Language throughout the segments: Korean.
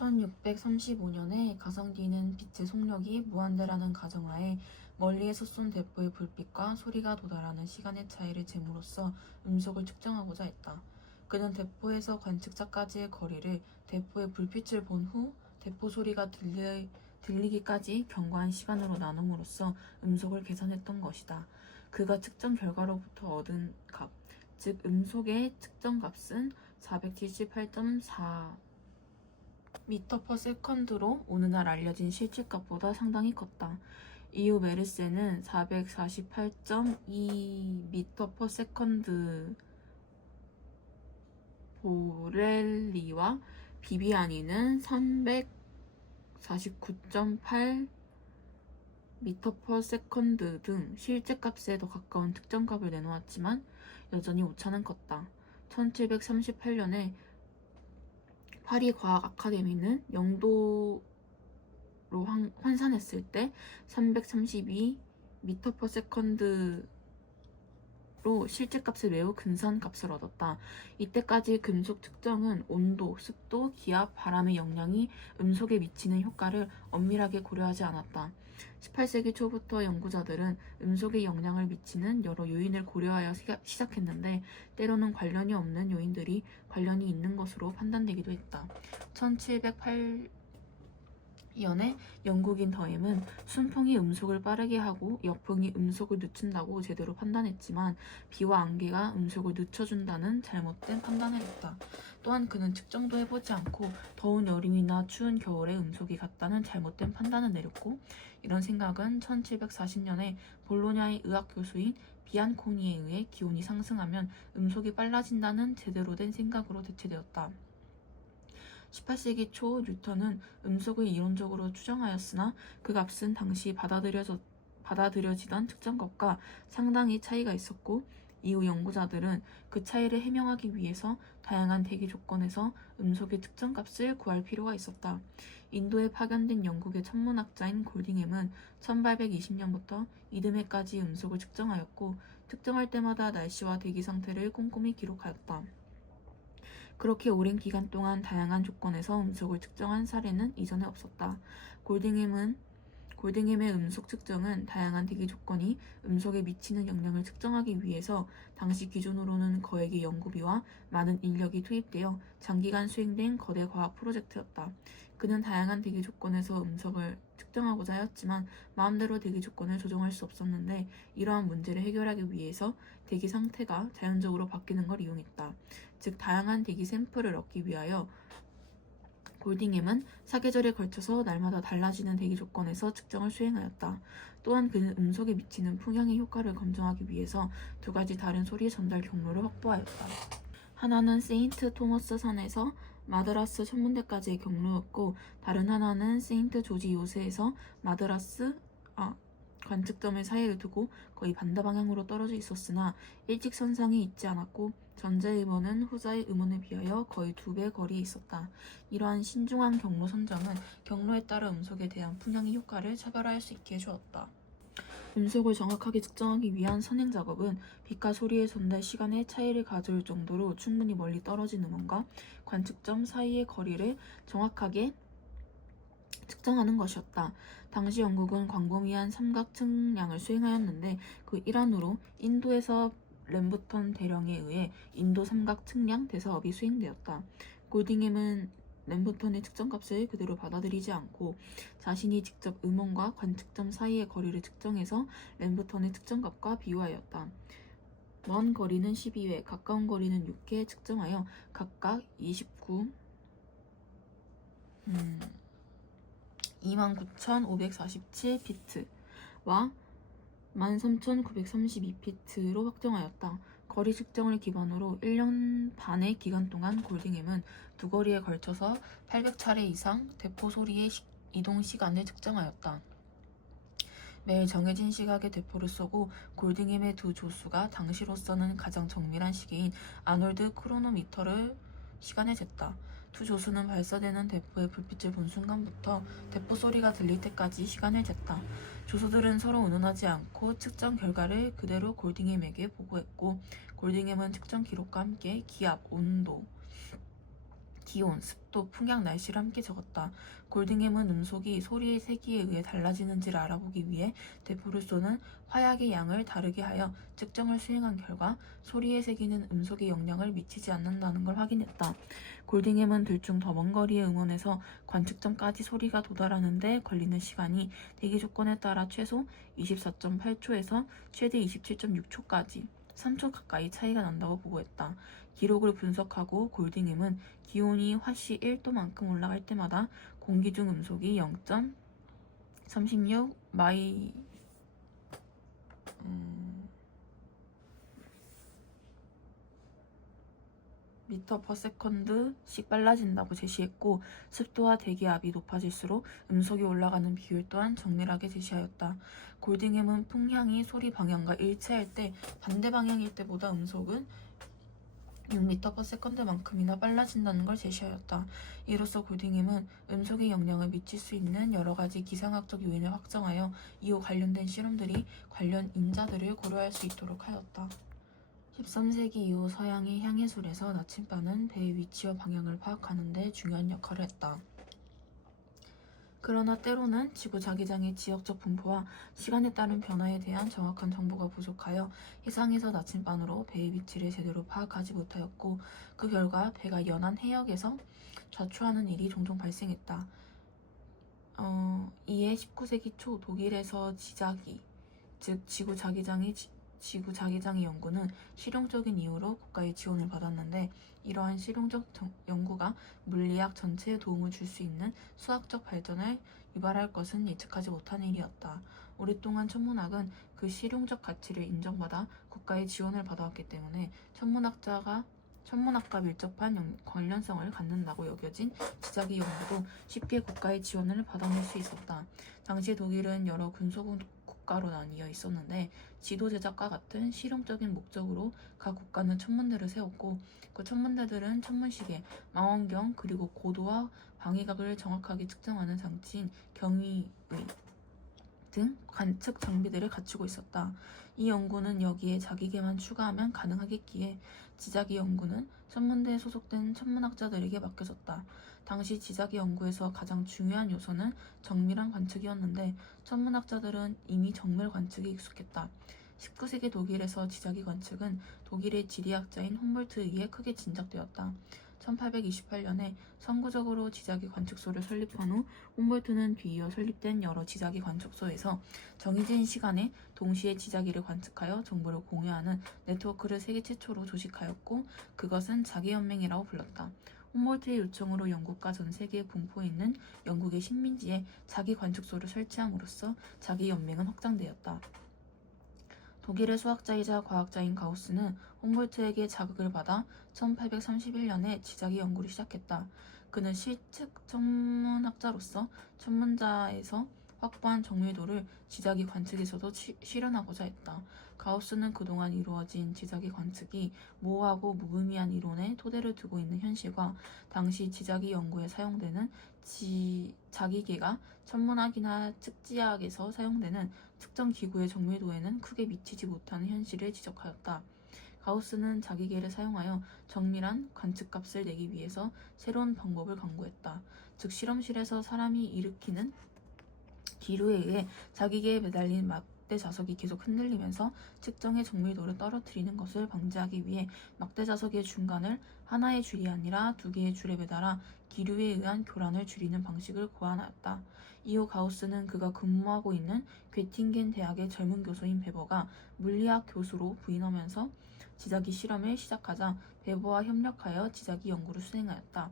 1635년에 가성비는 빛의 속력이 무한대라는 가정하에 멀리에서 쏜 대포의 불빛과 소리가 도달하는 시간의 차이를 잴으로써 음속을 측정하고자 했다. 그는 대포에서 관측자까지의 거리를 대포의 불빛을 본 후 대포 소리가 들리, 들리기까지 경과한 시간으로 나눔으로써 음속을 계산했던 것이다. 그가 측정 결과로부터 얻은 값, 즉 음속의 측정 값은 478.4 미터 퍼 세컨드로 오늘날 알려진 실질값보다 상당히 컸다. 이후 메르세는 448.2 미터 퍼 세컨드 보렐리와 비비아니는 349.8 미터 퍼 세컨드 등 실제 값에 더 가까운 특정값을 내놓았지만 여전히 오차는 컸다. 1738년에 파리 과학 아카데미는 영도로 환- 환산했을 때 332 미터 퍼 세컨드 로 실제값에 매우 근사한 값을 얻었다. 이때까지 금속 측정은 온도, 습도, 기압, 바람의 영향이 음속에 미치는 효과를 엄밀하게 고려하지 않았다. 18세기 초부터 연구자들은 음속에 영향을 미치는 여러 요인을 고려하여 시작했는데 때로는 관련이 없는 요인들이 관련이 있는 것으로 판단되기도 했다. 1708 년에 영국인 더햄은 순풍이 음속을 빠르게 하고 역풍이 음속을 늦춘다고 제대로 판단했지만 비와 안개가 음속을 늦춰준다는 잘못된 판단을 했다. 또한 그는 측정도 해보지 않고 더운 여름이나 추운 겨울에 음속이 같다는 잘못된 판단을 내렸고 이런 생각은 1740년에 볼로냐의 의학 교수인 비안코니에 의해 기온이 상승하면 음속이 빨라진다는 제대로 된 생각으로 대체되었다. 18세기 초 뉴턴은 음속을 이론적으로 추정하였으나 그 값은 당시 받아들여져, 받아들여지던 측정값과 상당히 차이가 있었고 이후 연구자들은 그 차이를 해명하기 위해서 다양한 대기 조건에서 음속의 측정값을 구할 필요가 있었다. 인도에 파견된 영국의 천문학자인 골딩햄은 1820년부터 이듬해까지 음속을 측정하였고 특정할 때마다 날씨와 대기 상태를 꼼꼼히 기록하였다. 그렇게 오랜 기간 동안 다양한 조건에서 음속을 측정한 사례는 이전에 없었다. 골딩햄은 골딩햄의 음속 측정은 다양한 대기 조건이 음속에 미치는 영향을 측정하기 위해서 당시 기준으로는 거액의 연구비와 많은 인력이 투입되어 장기간 수행된 거대 과학 프로젝트였다. 그는 다양한 대기 조건에서 음속을 측정하고자 하였지만 마음대로 대기 조건을 조정할 수 없었는데 이러한 문제를 해결하기 위해서 대기 상태가 자연적으로 바뀌는 걸 이용했다. 즉 다양한 대기 샘플을 얻기 위하여 골딩햄은 사계절에 걸쳐서 날마다 달라지는 대기 조건에서 측정을 수행하였다. 또한 그는 음속에 미치는 풍향의 효과를 검증하기 위해서 두 가지 다른 소리 전달 경로를 확보하였다. 하나는 세인트 토머스 산에서 마드라스 천문대까지의 경로였고 다른 하나는 세인트 조지 요새에서 마드라스 아 관측점을 사이에 두고 거의 반대 방향으로 떨어져 있었으나 일직선상이 있지 않았고 전자의 음원은 후자의 음원에 비하여 거의 두 배 거리에 있었다. 이러한 신중한 경로 선정은 경로에 따라 음속에 대한 풍향의 효과를 차별화할 수 있게 해주었다. 음속을 정확하게 측정하기 위한 선행 작업은 빛과 소리의 전달 시간의 차이를 가져올 정도로 충분히 멀리 떨어진 음원과 관측점 사이의 거리를 정확하게 측정하는 것이었다. 당시 영국은 광범위한 삼각 측량을 수행하였는데 그 일환으로 인도에서 램부턴 대령에 의해 인도 삼각 측량 대사업이 수행되었다. 골딩햄은 램부턴의 측정값을 그대로 받아들이지 않고 자신이 직접 음원과 관측점 사이의 거리를 측정해서 램부턴의 측정값과 비유하였다. 먼 거리는 12회, 가까운 거리는 6회 측정하여 각각 29, 음, 29,547 피트와 13,932 피트로 확정하였다. 거리 측정을 기반으로 1년 반의 기간 동안 골딩햄은 두 거리에 걸쳐서 800차례 이상 대포 소리의 시- 이동 시간을 측정하였다. 매일 정해진 시각에 대포를 쏘고 골딩햄의 두 조수가 당시로서는 가장 정밀한 시계인 아놀드 크로노미터를 시간을 쟀다. 두 조수는 발사되는 대포의 불빛을 본 순간부터 대포 소리가 들릴 때까지 시간을 쟀다. 조수들은 서로 의논하지 않고 측정 결과를 그대로 골딩햄에게 보고했고 골딩햄은 측정 기록과 함께 기압, 온도, 기온, 습도, 풍약, 날씨를 함께 적었다. 골딩햄은 음속이 소리의 세기에 의해 달라지는지를 알아보기 위해 대포를 쏘는 화약의 양을 다르게 하여 측정을 수행한 결과 소리의 세기는 음속에 영향을 미치지 않는다는 걸 확인했다. 골딩햄은 둘중 더 먼 거리의 응원에서 관측점까지 소리가 도달하는데 걸리는 시간이 대기 조건에 따라 최소 24.8초에서 최대 27.6초까지 3초 가까이 차이가 난다고 보고했다. 기록을 분석하고 골딩햄은 기온이 화씨 1도만큼 올라갈 때마다 공기 중 음속이 0.36 마이 음, 미터 퍼 세컨드씩 빨라진다고 제시했고 습도와 대기압이 높아질수록 음속이 올라가는 비율 또한 정밀하게 제시하였다. 골딩햄은 풍향이 소리 방향과 일치할 때 반대 방향일 때보다 음속은 6m per second만큼이나 빨라진다는 걸 제시하였다. 이로써 골딩햄은 음속에 영향을 미칠 수 있는 여러 가지 기상학적 요인을 확정하여 이후 관련된 실험들이 관련 인자들을 고려할 수 있도록 하였다. 13세기 이후 서양의 향예술에서 나침반은 배의 위치와 방향을 파악하는 데 중요한 역할을 했다. 그러나 때로는 지구 자기장의 지역적 분포와 시간에 따른 변화에 대한 정확한 정보가 부족하여 해상에서 나침반으로 배의 위치를 제대로 파악하지 못하였고 그 결과 배가 연안 해역에서 좌초하는 일이 종종 발생했다. 어, 이에 19세기 초 독일에서 지자기, 즉 지구 자기장의 지- 지구 자기장의 연구는 실용적인 이유로 국가의 지원을 받았는데 이러한 실용적 정- 연구가 물리학 전체에 도움을 줄 수 있는 수학적 발전을 유발할 것은 예측하지 못한 일이었다. 오랫동안 천문학은 그 실용적 가치를 인정받아 국가의 지원을 받아왔기 때문에 천문학자가 천문학과 밀접한 연- 관련성을 갖는다고 여겨진 지자기 연구도 쉽게 국가의 지원을 받아낼 수 있었다. 당시 독일은 여러 군소국 국가로 나뉘어 있었는데 지도 제작과 같은 실용적인 목적으로 각 국가는 천문대를 세웠고 그 천문대들은 천문시계, 망원경 그리고 고도와 방위각을 정확하게 측정하는 장치인 경위의 등 관측 장비들을 갖추고 있었다. 이 연구는 여기에 자기계만 추가하면 가능하겠기에 지자기 연구는 천문대에 소속된 천문학자들에게 맡겨졌다. 당시 지자기 연구에서 가장 중요한 요소는 정밀한 관측이었는데 천문학자들은 이미 정밀 관측에 익숙했다. 19세기 독일에서 지자기 관측은 독일의 지리학자인 훔볼트에 의해 크게 진작되었다. 1828년에 선구적으로 지자기 관측소를 설립한 후 훔볼트는 뒤이어 설립된 여러 지자기 관측소에서 정해진 시간에 동시에 지자기를 관측하여 정보를 공유하는 네트워크를 세계 최초로 조직하였고 그것은 자기연맹이라고 불렀다. 훔볼트의 요청으로 영국과 전 세계에 분포해 있는 영국의 식민지에 자기 관측소를 설치함으로써 자기 연맹은 확장되었다. 독일의 수학자이자 과학자인 가우스는 훔볼트에게 자극을 받아 1831년에 지자기 연구를 시작했다. 그는 실측 천문학자로서 천문자에서 확보한 정밀도를 지자기 관측에서도 시- 실현하고자 했다. 가우스는 그동안 이루어진 지자기 관측이 모호하고 무의미한 이론에 토대를 두고 있는 현실과 당시 지자기 연구에 사용되는 지, 자기계가 천문학이나 측지학에서 사용되는 특정 기구의 정밀도에는 크게 미치지 못하는 현실을 지적하였다. 가우스는 자기계를 사용하여 정밀한 관측값을 내기 위해서 새로운 방법을 강구했다. 즉 실험실에서 사람이 일으키는 기류에 의해 자기계에 매달린 막 대 자석이 계속 흔들리면서 측정의 정밀도를 떨어뜨리는 것을 방지하기 위해 막대 자석의 중간을 하나의 줄이 아니라 두 개의 줄에 매달아 기류에 의한 교란을 줄이는 방식을 고안하였다. 이후 가우스는 그가 근무하고 있는 괴팅겐 대학의 젊은 교수인 베버가 물리학 교수로 부임하면서 지자기 실험을 시작하자 베버와 협력하여 지자기 연구를 수행하였다.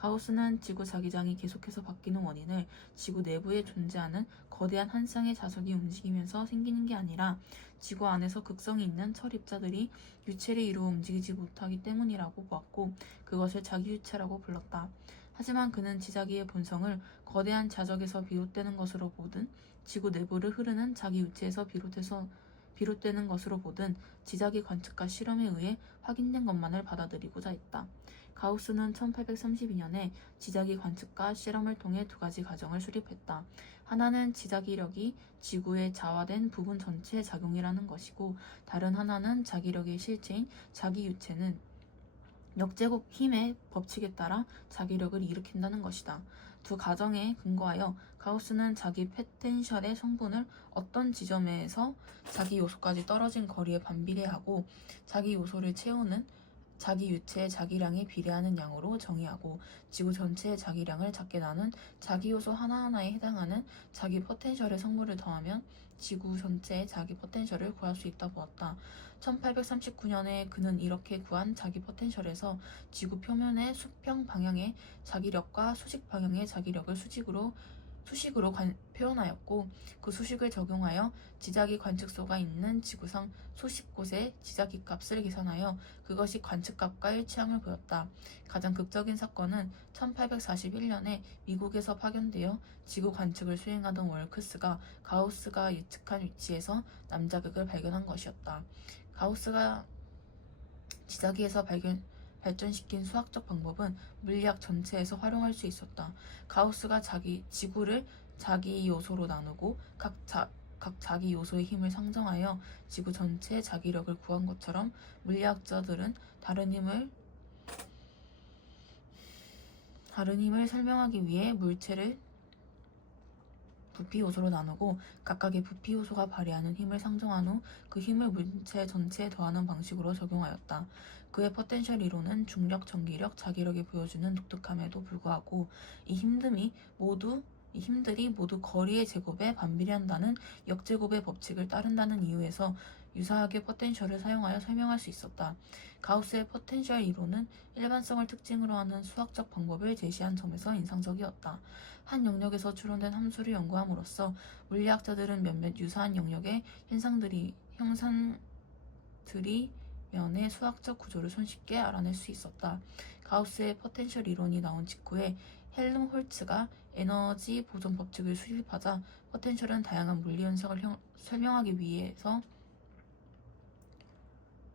가우스는 지구 자기장이 계속해서 바뀌는 원인을 지구 내부에 존재하는 거대한 한 쌍의 자석이 움직이면서 생기는 게 아니라 지구 안에서 극성이 있는 철입자들이 유체를 이루어 움직이지 못하기 때문이라고 보았고 그것을 자기 유체라고 불렀다. 하지만 그는 지자기의 본성을 거대한 자적에서 비롯되는 것으로 보든 지구 내부를 흐르는 자기 유체에서 비롯해서 비롯되는 것으로 보든 지자기 관측과 실험에 의해 확인된 것만을 받아들이고자 했다. 가우스는 1832년에 지자기 관측과 실험을 통해 두 가지 가정을 수립했다. 하나는 지자기력이 지구의 자화된 부분 전체의 작용이라는 것이고 다른 하나는 자기력의 실체인 자기 유체는 역제곱 힘의 법칙에 따라 자기력을 일으킨다는 것이다. 두 가정에 근거하여 가우스는 자기 포텐셜의 성분을 어떤 지점에서 자기 요소까지 떨어진 거리에 반비례하고 자기 요소를 채우는 자기 유체의 자기량에 비례하는 양으로 정의하고 지구 전체의 자기량을 작게 나눈 자기 요소 하나하나에 해당하는 자기 포텐셜의 성분을 더하면 지구 전체의 자기 포텐셜을 구할 수 있다 보았다. 1839년에 그는 이렇게 구한 자기 포텐셜에서 지구 표면의 수평 방향의 자기력과 수직 방향의 자기력을 수직으로 수식으로 관- 표현하였고 그 수식을 적용하여 지자기 관측소가 있는 지구상 수십 곳의 지자기 값을 계산하여 그것이 관측값과 일치함을 보였다. 가장 극적인 사건은 1841년에 미국에서 파견되어 지구 관측을 수행하던 월크스가 가우스가 예측한 위치에서 남자극을 발견한 것이었다. 가우스가 지자기에서 발견, 발전시킨 수학적 방법은 물리학 전체에서 활용할 수 있었다. 가우스가 자기 지구를 자기 요소로 나누고 각, 자, 각 자기 요소의 힘을 상정하여 지구 전체의 자기력을 구한 것처럼 물리학자들은 다른 힘을 다른 힘을 설명하기 위해 물체를 부피 요소로 나누고 각각의 부피 요소가 발휘하는 힘을 상정한 후 그 힘을 물체 전체에 더하는 방식으로 적용하였다. 그의 포텐셜 이론은 중력, 전기력, 자기력이 보여주는 독특함에도 불구하고 이 힘듦이 모두 이 힘들이 모두 거리의 제곱에 반비례한다는 역제곱의 법칙을 따른다는 이유에서 유사하게 포텐셜을 사용하여 설명할 수 있었다. 가우스의 포텐셜 이론은 일반성을 특징으로 하는 수학적 방법을 제시한 점에서 인상적이었다. 한 영역에서 추론된 함수를 연구함으로써 물리학자들은 몇몇 유사한 영역의 현상들이 형상들이 면의 수학적 구조를 손쉽게 알아낼 수 있었다. 가우스의 포텐셜 이론이 나온 직후에 헬름홀츠가 에너지 보존 법칙을 수립하자 포텐셜은 다양한 물리 현상을 형- 설명하기 위해서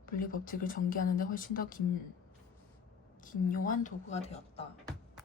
물리 법칙을 전개하는 데 훨씬 더 긴, 긴요한 도구가 되었다.